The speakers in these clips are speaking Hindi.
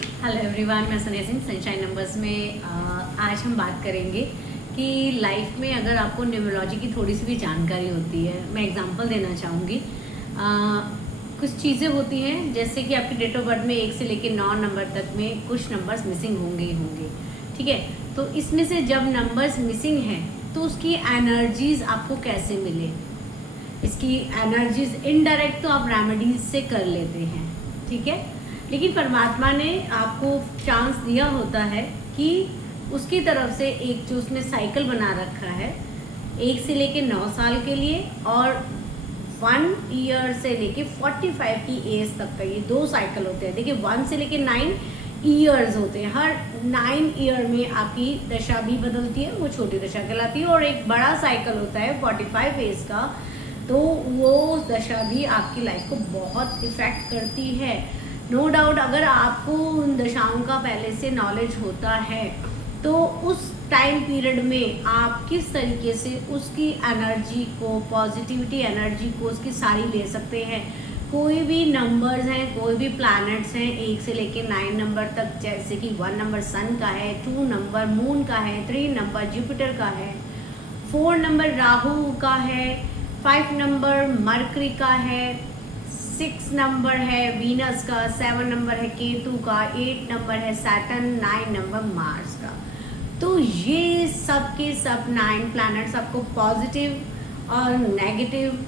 हेलो एवरीवन, मैं सनिया सिंह सनशाइन नंबर्स में आज हम बात करेंगे कि लाइफ में अगर आपको न्यूमरोलॉजी की थोड़ी सी भी जानकारी होती है। मैं एग्जांपल देना चाहूँगी। कुछ चीज़ें होती हैं जैसे कि आपकी डेट ऑफ बर्थ में 1 से लेकर 9 नंबर तक में कुछ नंबर्स मिसिंग होंगे ही होंगे। ठीक है, तो इसमें से जब नंबर्स मिसिंग हैं तो उसकी एनर्जीज आपको कैसे मिले। इसकी एनर्जीज इनडायरेक्ट तो आप रेमेडीज से कर लेते हैं, ठीक है, लेकिन परमात्मा ने आपको चांस दिया होता है कि उसकी तरफ से एक जो उसने साइकिल बना रखा है 1 से लेके 9 साल के लिए और 1 ईयर से लेके 45 की एज तक का, ये 2 साइकिल होते हैं। देखिए 1 से लेके 9 ईयर्स होते हैं। हर 9 ईयर में आपकी दशा भी बदलती है, वो छोटी दशा कहलाती है। और एक बड़ा साइकिल होता है 45 एज का, तो वो दशा भी आपकी लाइफ को बहुत इफ़ेक्ट करती है। नो डाउट अगर आपको उन दशाओं का पहले से नॉलेज होता है तो उस टाइम पीरियड में आप किस तरीके से उसकी एनर्जी को, पॉजिटिविटी एनर्जी को उसकी सारी ले सकते हैं। कोई भी नंबर्स हैं, कोई भी प्लैनेट्स हैं 1 से लेके 9 नंबर तक, जैसे कि 1 नंबर सन का है, 2 नंबर मून का है, 3 नंबर जुपिटर का है, 4 नंबर राहु का है, 5 नंबर मरकरी का है, 6 नंबर है वीनस का, 7 नंबर है केतु का, 8 नंबर है सैटर्न, 9 नंबर मार्स का। तो ये सब के सब 9 प्लैनेट्स आपको पॉजिटिव और नेगेटिव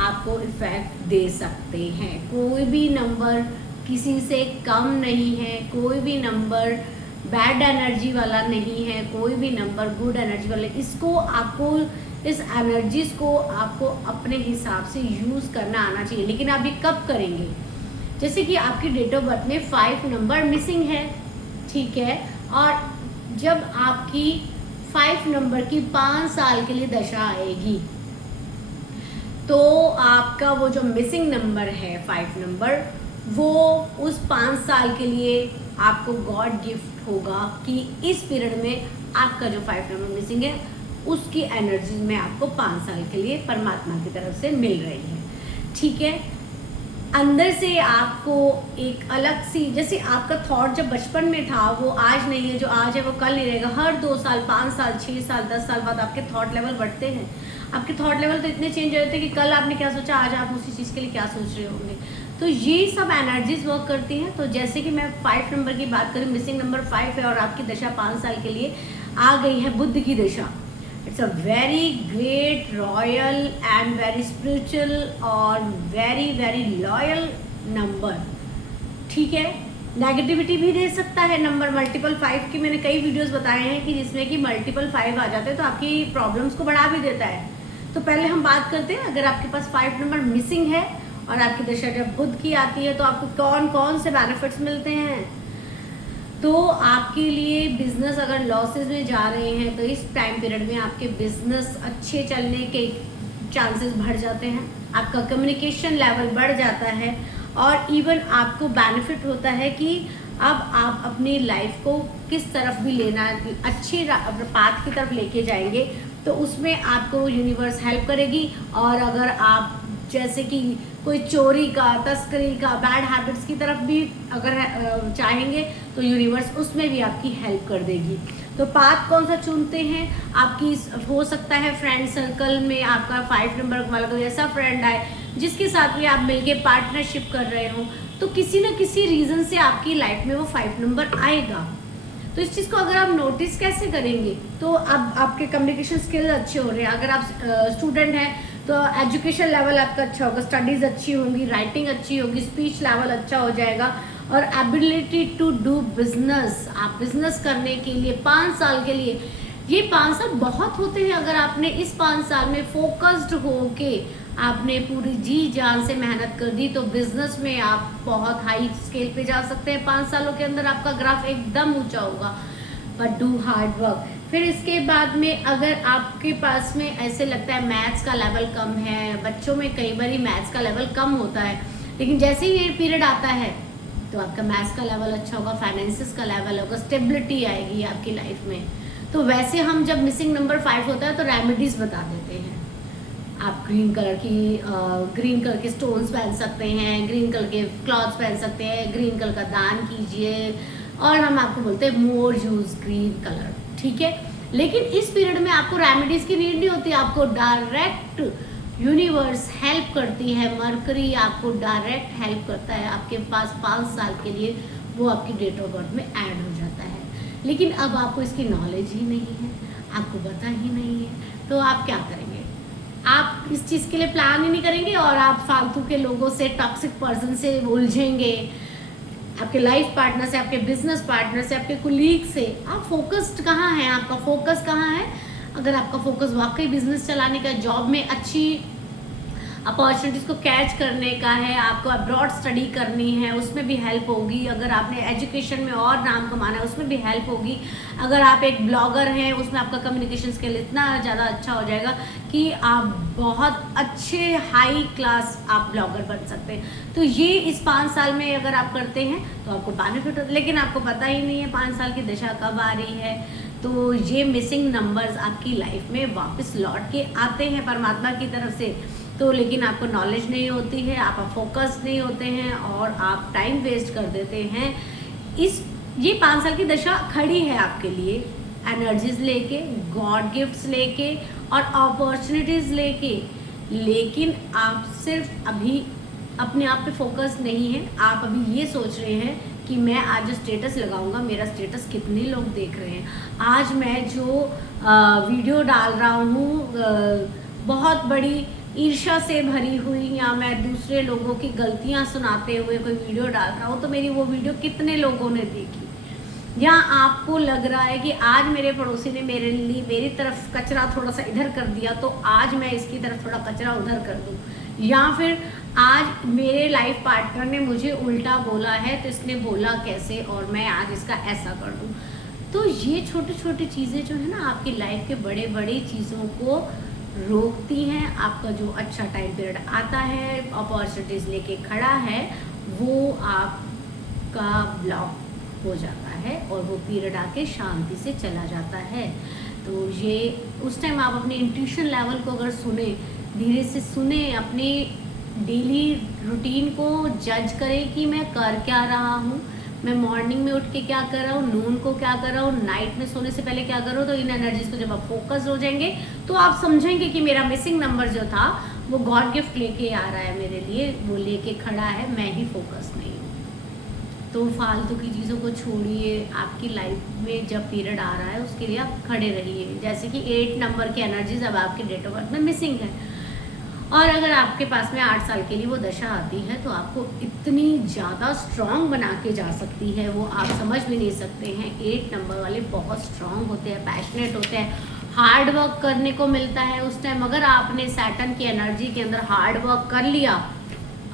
आपको इफेक्ट दे सकते हैं। कोई भी नंबर किसी से कम नहीं है, कोई भी नंबर बैड एनर्जी वाला नहीं है, कोई भी नंबर गुड एनर्जी वाला। इसको आपको, इस एनर्जीज को आपको अपने हिसाब से यूज़ करना आना चाहिए। लेकिन आप ये कब करेंगे? जैसे कि आपकी डेट ऑफ बर्थ में 5 नंबर मिसिंग है, ठीक है, और जब आपकी 5 नंबर की 5 साल के लिए दशा आएगी तो आपका वो जो मिसिंग नंबर है 5 नंबर, वो उस 5 साल के लिए आपको गॉड गिफ्ट होगा कि इस पीरियड में आपका जो 5 नंबर मिसिंग है उसकी एनर्जी में आपको 5 साल के लिए परमात्मा की तरफ से मिल रही है। ठीक है, अंदर से आपको एक अलग सी, जैसे आपका थॉट जब बचपन में था वो आज नहीं है, जो आज है वो कल नहीं रहेगा। हर 2 साल, 5 साल, 6 साल, 10 साल बाद आपके थॉट लेवल बढ़ते हैं। आपके थॉट लेवल तो इतने चेंज हो जाते हैं कि कल आपने क्या सोचा, आज आप उसी चीज़ के लिए क्या सोच रहे होंगे। तो ये सब एनर्जीज वर्क करती हैं। तो जैसे कि मैं 5 नंबर की बात करूँ, मिसिंग नंबर 5 है और आपकी दशा 5 साल के लिए आ गई है बुध की दशा। It's a very great, royal and very spiritual और वेरी वेरी लॉयल नंबर। ठीक है, नेगेटिविटी भी दे सकता है नंबर। मल्टीपल 5 की मैंने कई वीडियोस बताए हैं कि जिसमें कि मल्टीपल 5 आ जाते हैं तो आपकी प्रॉब्लम्स को बढ़ा भी देता है। तो पहले हम बात करते हैं, अगर आपके पास 5 नंबर मिसिंग है और आपकी दशा जब बुध की आती है तो आपको कौन कौन से बेनिफिट्स मिलते हैं। तो आपके लिए बिजनेस अगर लॉसेस में जा रहे हैं तो इस टाइम पीरियड में आपके बिजनेस अच्छे चलने के चांसेस बढ़ जाते हैं, आपका कम्युनिकेशन लेवल बढ़ जाता है और इवन आपको बेनिफिट होता है कि अब आप अपनी लाइफ को किस तरफ भी लेना, अच्छे पाथ की तरफ लेके जाएंगे तो उसमें आपको यूनिवर्स हेल्प करेगी। और अगर आप जैसे कि कोई चोरी का, तस्करी का, बैड हैबिट्स की तरफ भी अगर चाहेंगे तो यूनिवर्स उसमें भी आपकी हेल्प कर देगी। तो पाथ कौन सा चुनते हैं, आपकी हो सकता है फ्रेंड सर्कल में आपका 5 नंबर वाला कोई ऐसा फ्रेंड आए जिसके साथ भी आप मिलके पार्टनरशिप कर रहे हो, तो किसी न किसी रीज़न से आपकी लाइफ में वो 5 नंबर आएगा। तो इस चीज़ को अगर आप नोटिस कैसे करेंगे, तो अब आपके कम्युनिकेशन स्किल अच्छे हो रहे हैं। अगर आप स्टूडेंट हैं तो एजुकेशन लेवल आपका अच्छा होगा, स्टडीज़ अच्छी होंगी, राइटिंग अच्छी होगी, स्पीच लेवल अच्छा हो जाएगा और एबिलिटी टू डू बिजनेस, आप बिजनेस करने के लिए 5 साल के लिए, ये 5 साल बहुत होते हैं। अगर आपने इस 5 साल में फोकस्ड होके आपने पूरी जी जान से मेहनत कर दी तो बिजनेस में आप बहुत हाई स्केल पे जा सकते हैं। 5 सालों के अंदर आपका ग्राफ एकदम ऊंचा होगा, बट डू हार्ड वर्क। फिर इसके बाद में अगर आपके पास में ऐसे लगता है मैथ्स का लेवल कम है, बच्चों में कई बार मैथ्स का लेवल कम होता है, लेकिन जैसे ही ये पीरियड आता है तो आपका मैथ्स का लेवल अच्छा होगा, फाइनेंसिस का लेवल होगा, स्टेबिलिटी आएगी आपकी लाइफ में। तो वैसे हम जब मिसिंग नंबर 5 होता है तो रेमेडीज बता देते हैं। आप ग्रीन कलर के स्टोन्स पहन सकते हैं, ग्रीन कलर के क्लॉथ्स पहन सकते हैं, ग्रीन कलर का दान कीजिए, और हम आपको बोलते हैं मोर यूज ग्रीन कलर, ठीक है। लेकिन इस पीरियड में आपको रेमेडीज की नीड नहीं होती, आपको डायरेक्ट यूनिवर्स हेल्प करती है, मरकरी आपको डायरेक्ट हेल्प करता है, आपके पास 5 साल के लिए वो आपकी डेट ऑफ बर्थ में ऐड हो जाता है। लेकिन अब आपको इसकी नॉलेज ही नहीं है, आपको पता ही नहीं है, तो आप क्या करेंगे? आप इस चीज़ के लिए प्लान ही नहीं करेंगे और आप फालतू के लोगों से, टॉक्सिक पर्सन से उलझेंगे, आपके लाइफ पार्टनर से, आपके बिजनेस पार्टनर से, आपके कुलीग से। आप फोकस्ड कहाँ हैं? आपका फोकस कहाँ है? अगर आपका फोकस वाकई बिजनेस चलाने का, जॉब में अच्छी अपॉर्चुनिटीज़ को कैच करने का है, आपको अब्रॉड स्टडी करनी है, उसमें भी हेल्प होगी। अगर आपने एजुकेशन में और नाम कमाना है, उसमें भी हेल्प होगी। अगर आप एक ब्लॉगर हैं, उसमें आपका कम्युनिकेशन स्किल इतना ज़्यादा अच्छा हो जाएगा कि आप बहुत अच्छे हाई क्लास आप ब्लॉगर बन सकते हैं। तो ये इस 5 साल में अगर आप करते हैं तो आपको बेनिफिट होता है, लेकिन आपको पता ही नहीं है 5 साल की दिशा कब आ रही है। तो ये मिसिंग नंबर्स आपकी लाइफ में वापस लौट के आते हैं परमात्मा की तरफ से। तो लेकिन आपको नॉलेज नहीं होती है, आप फोकस नहीं होते हैं और आप टाइम वेस्ट कर देते हैं। ये 5 साल की दशा खड़ी है आपके लिए, एनर्जीज लेके, गॉड गिफ्ट्स लेके और अपॉर्चुनिटीज़ लेके, लेकिन आप सिर्फ अभी अपने आप पे फोकस नहीं है। आप अभी ये सोच रहे हैं कि मैं आज जो स्टेटस लगाऊंगा, मेरा स्टेटस कितने लोग देख रहे हैं, आज मैं जो वीडियो डाल रहा हूँ बहुत बड़ी ईर्ष्या से भरी हुई, या मैं दूसरे लोगों की गलतियां सुनाते हुए कोई वीडियो डाल रहा हूँ, तो मेरी वो वीडियो कितने लोगों ने देखी। या आपको लग रहा है कि आज मेरे पड़ोसी ने मेरी तरफ कचरा थोड़ा सा इधर कर दिया, तो आज मैं इसकी तरफ थोड़ा कचरा उधर कर दूँ। या फिर आज मेरे लाइफ पार्टनर ने मुझे उल्टा बोला है, तो इसने बोला कैसे और मैं आज इसका ऐसा कर दूँ। तो ये छोटी छोटी चीज़ें जो है ना, आपकी लाइफ के बड़े बड़े चीज़ों को रोकती हैं। आपका जो अच्छा टाइम पीरियड आता है, अपॉर्चुनिटीज़ लेके खड़ा है, वो आपका ब्लॉक हो जाता है और वो पीरियड आके शांति से चला जाता है। तो ये उस टाइम आप अपने इंट्यूशन लेवल को अगर सुने, धीरे से सुने, अपनी डेली रूटीन को जज करें कि मैं कर क्या रहा हूँ, मैं मॉर्निंग में उठ के क्या कर रहा हूँ, नून को क्या कर रहा हूँ, नाइट में सोने से पहले क्या कर रहा हूँ। तो इन एनर्जीज को जब आप फोकस हो जाएंगे तो आप समझेंगे कि मेरा मिसिंग नंबर जो था वो गॉड गिफ्ट लेके आ रहा है मेरे लिए, वो लेके खड़ा है, मैं ही फोकस नहीं हूँ। तो फालतू की चीज़ों को छोड़िए, आपकी लाइफ में जब पीरियड आ रहा है उसके लिए आप खड़े रहिए। जैसे कि 8 नंबर की एनर्जीज अब आपके डेट ऑफ बर्थ में मिसिंग है, और अगर आपके पास में 8 साल के लिए वो दशा आती है तो आपको इतनी ज़्यादा स्ट्रांग बना के जा सकती है, वो आप समझ भी नहीं सकते हैं। 8 नंबर वाले बहुत स्ट्रांग होते हैं, पैशनेट होते हैं, हार्ड वर्क करने को मिलता है उस टाइम। अगर आपने सैटर्न की एनर्जी के अंदर हार्ड वर्क कर लिया,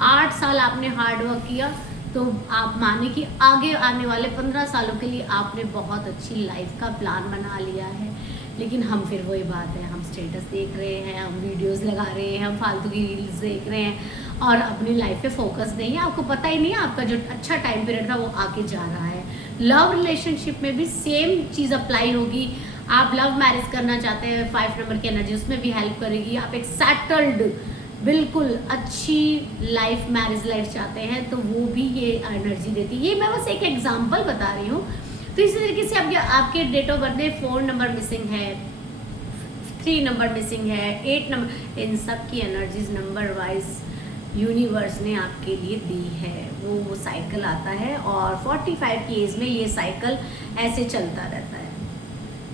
8 साल आपने हार्ड वर्क किया, तो आप माने कि आगे आने वाले 15 सालों के लिए आपने बहुत अच्छी लाइफ का प्लान बना लिया है। लेकिन हम फिर वही बात है, हम स्टेटस देख रहे हैं, हम वीडियोस लगा रहे हैं, हम फालतू की रील्स देख रहे हैं और अपनी लाइफ पे फोकस नहीं है। आपको पता ही नहीं है आपका जो अच्छा टाइम पीरियड था वो आके जा रहा है। लव रिलेशनशिप में भी सेम चीज़ अप्लाई होगी। आप लव मैरिज करना चाहते हैं, 5 नंबर की एनर्जी उसमें भी हेल्प करेगी। आप एक सेटल्ड बिल्कुल अच्छी लाइफ, मैरिज लाइफ चाहते हैं, तो वो भी ये एनर्जी देती है। ये मैं बस एक एग्जाम्पल बता रही हूँ। तो इसी तरीके से आपके डेट ऑफ बर्थ में 4 नंबर मिसिंग है, 3 नंबर मिसिंग है, 8 नंबर, इन सब की एनर्जीज नंबर वाइज यूनिवर्स ने आपके लिए दी है। वो साइकिल आता है और 45 की एज में ये साइकिल ऐसे चलता रहता है,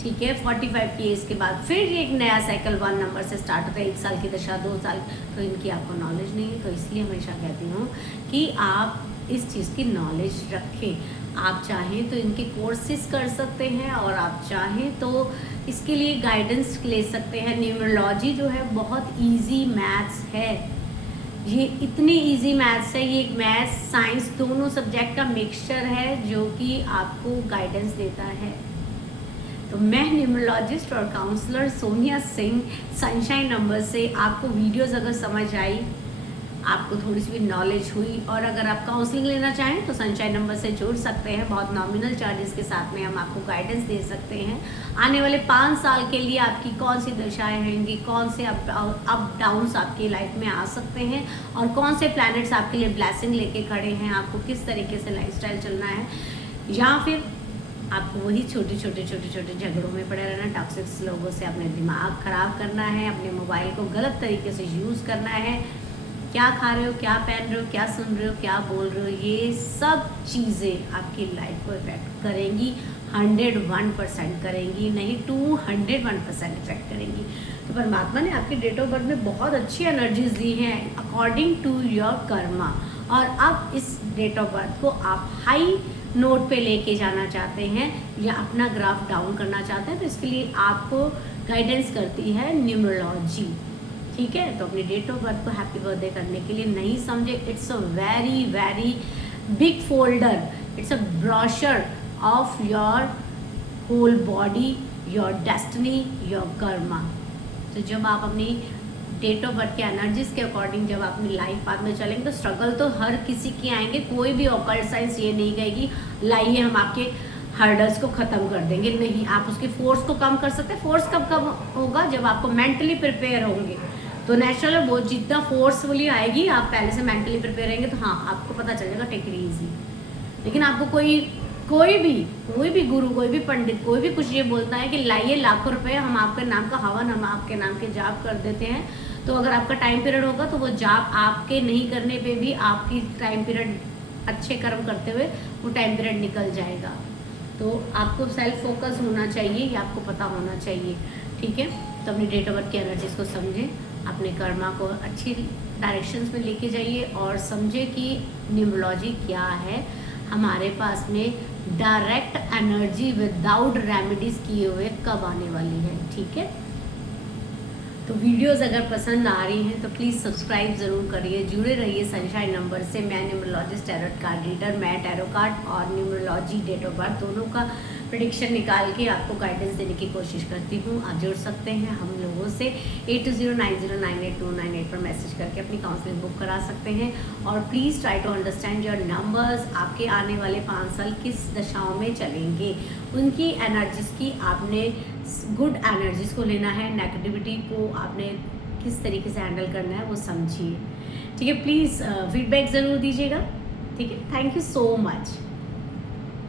ठीक है। 45 की एज के बाद फिर एक नया साइकिल 1 नंबर से स्टार्ट होता है, 1 साल की दशा, 2 साल। तो इनकी आपको नॉलेज नहीं है, तो इसलिए हमेशा कहती हूँ कि आप इस चीज़ की नॉलेज रखें। आप चाहें तो इनके कोर्सेज कर सकते हैं और आप चाहें तो इसके लिए गाइडेंस ले सकते हैं। न्यूमरोलॉजी जो है बहुत इजी मैथ्स है, ये इतनी इजी मैथ्स है, ये एक मैथ्स साइंस दोनों सब्जेक्ट का मिक्सचर है जो कि आपको गाइडेंस देता है। तो मैं न्यूमरोलॉजिस्ट और counsellor Sonia Singh, sunshine number से आपको वीडियोस अगर समझ आई, आपको थोड़ी सी भी नॉलेज हुई। और अगर आप काउंसलिंग लेना चाहें तो सनशाइन नंबर से जुड़ सकते हैं। बहुत नॉमिनल चार्जेस के साथ में हम आपको गाइडेंस दे सकते हैं। आने वाले 5 साल के लिए आपकी कौन सी दशाएं रहेंगी, कौन से अप डाउन्स आपकी लाइफ में आ सकते हैं और कौन से प्लैनेट्स आपके लिए ब्लेसिंग लेके खड़े हैं, आपको किस तरीके से लाइफस्टाइल चलना है, या फिर आपको वही छोटे छोटे झगड़ों में पड़े रहना, टॉक्सिक लोगों से अपने दिमाग ख़राब करना है, अपने मोबाइल को गलत तरीके से यूज़ करना है, क्या खा रहे हो, क्या पहन रहे हो, क्या सुन रहे हो, क्या बोल रहे हो, ये सब चीज़ें आपकी लाइफ को इफेक्ट करेंगी। 101% करेंगी, नहीं 201% इफेक्ट करेंगी। तो परमात्मा ने आपकी डेट ऑफ बर्थ में बहुत अच्छी एनर्जीज दी हैं अकॉर्डिंग टू योर कर्मा। और अब इस डेट ऑफ बर्थ को आप हाई नोट पे लेके जाना चाहते हैं या अपना ग्राफ डाउन करना चाहते हैं, तो इसके लिए आपको गाइडेंस करती है न्यूमरोलॉजी। ठीक है, तो अपनी डेट ऑफ बर्थ को हैप्पी बर्थडे करने के लिए नहीं समझे, it's a very very big folder, it's a brochure of your whole body, your destiny, your karma. तो जब आप अपनी डेट ऑफ बर्थ के एनर्जीज के अकॉर्डिंग जब आप अपनी लाइफ पाथ में चलेंगे तो स्ट्रगल तो हर किसी के आएंगे। कोई भी ऑकल्ट साइंस ये नहीं कहेगी लाइए हम आपके हर्डल्स को ख़त्म कर देंगे, नहीं। आप उसकी फोर्स को कम कर सकते हैं। फोर्स कब कम होगा, जब आपको मेंटली प्रिपेयर होंगे। तो नेचुरल वो जितना फोर्सफुली आएगी, आप पहले से मेंटली प्रिपेयर रहेंगे तो हाँ आपको पता चलेगा टेक इट ईजी। लेकिन आपको कोई भी गुरु, कोई भी पंडित, कोई भी कुछ ये बोलता है कि लाइए लाखों रुपए, हम आपके नाम का हवन, हम आपके नाम के जाप कर देते हैं, तो अगर आपका टाइम पीरियड होगा तो वो जाप आपके नहीं करने पे भी आपकी टाइम पीरियड अच्छे कर्म करते हुए वो टाइम पीरियड निकल जाएगा। तो आपको सेल्फ फोकस होना चाहिए, ये आपको पता होना चाहिए। ठीक है, तो अपनी डेट ऑफ बर्थ की एनर्जीज को समझें, अपने कर्मा को अच्छी डायरेक्शंस में लेके जाइए और समझे कि न्यूमरोलॉजी क्या है। हमारे पास में डायरेक्ट एनर्जी विदाउट रेमेडीज किए हुए कब आने वाली है। ठीक है, तो वीडियोस अगर पसंद आ रही हैं तो प्लीज़ सब्सक्राइब ज़रूर करिए, जुड़े रहिए सनशाइन नंबर से। मैं न्यूमरोलॉजिस्ट, टैरोट कार्ड रीडर, मैं टैरो कार्ड और न्यूमरोलॉजी डेट ऑफ बर्थ दोनों का प्रेडिक्शन निकाल के आपको गाइडेंस देने की कोशिश करती हूँ। आप जुड़ सकते हैं हम लोगों से 8209098298 पर मैसेज करके अपनी काउंसलिंग बुक करा सकते हैं। और please try to understand your numbers, आपके आने वाले 5 साल किस दशाओं में चलेंगे, उनकी एनर्जीज की आपने गुड एनर्जीज को लेना है, नेगेटिविटी को आपने किस तरीके से हैंडल करना है वो समझिए। ठीक है, प्लीज़ फीडबैक ज़रूर दीजिएगा। ठीक है, थैंक यू सो मच।